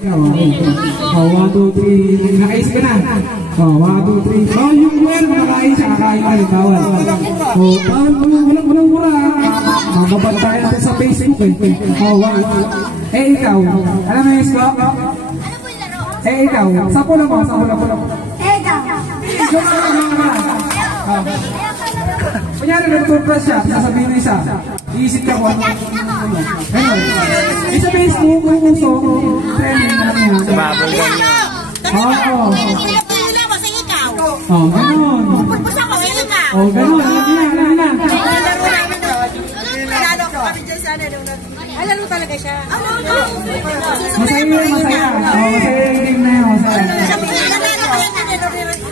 1, 2, 3. Nakaisip ka na. 1, 2, 3. Yung buwan, nakakain siya. Kakain ka rin. Bawal. Walang mura. Mababantay natin sa Facebook eh. Ikaw. Alam mo yung isko? Ano po yung laro? Ikaw. Sapo lang mo. Ikaw. Kunyari, nag-toothbrush siya. Sasabihin na isa. Iisip ka ko. Ayun. Isa Facebook, kung gusto. Training na niya. Sumabol ka niya. Oo. Pinapila mo sa ikaw. Oo, ganun. Pupulpusan ko sa ikaw. Oo, ganun. Alam na. Lalo ko kami dyan sana. Lalo talaga siya. Masaya. Oo, masaya yung game na yun. Ganito kunyari.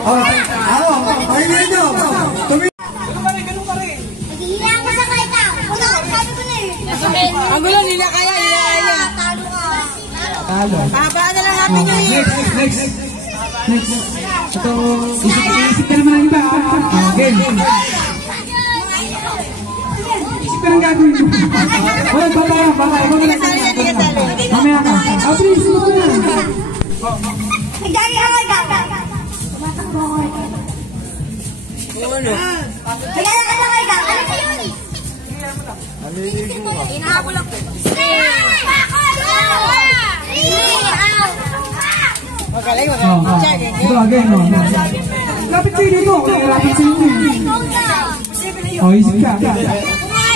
Ako, pakinggan nyo. Hihiyang ka sa kaita. Sabi ko na eh. Ang gulo, nila kaya. Talo ka. Talo. Habaan na lang Happy New Year. Next. Ito, isip ka naman ang iba. Game. Isip ka ng gagawin mo. Wala, babaya. Mamaya ka. Please, sino ko na? Nagdari ako ikaw. Tumatakbo ako ikaw. Ano? Nagdari ako ikaw. Ano sa yun? Hinahabol ako. Magaling. Ito, again. Lapit sa'yo dito. Lapit sa'yo dito. Isip ka.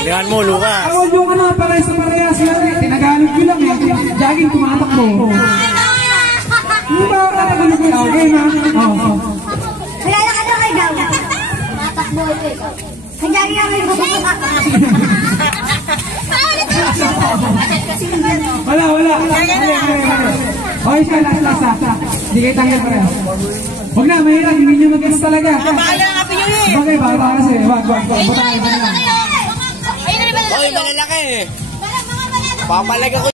Tingnan mo, Luka. Awal yung parehas sila. Tinagalog ko lang eh. Jogging, tumatakbo. Hindi ba katagalog ko? Okay na. Nagdari ka na ikaw. Tumatakbo ikaw. Nagdari ako ikaw. Wala. Okay siya, last. Hindi kayo tanggal pa rin. Huwag na, mahirap. Hindi nyo mag-guess talaga. Bahala ang Happy New Year. Bagay, baka kasi. Wag. Oy, malalaki eh. Papalag ako.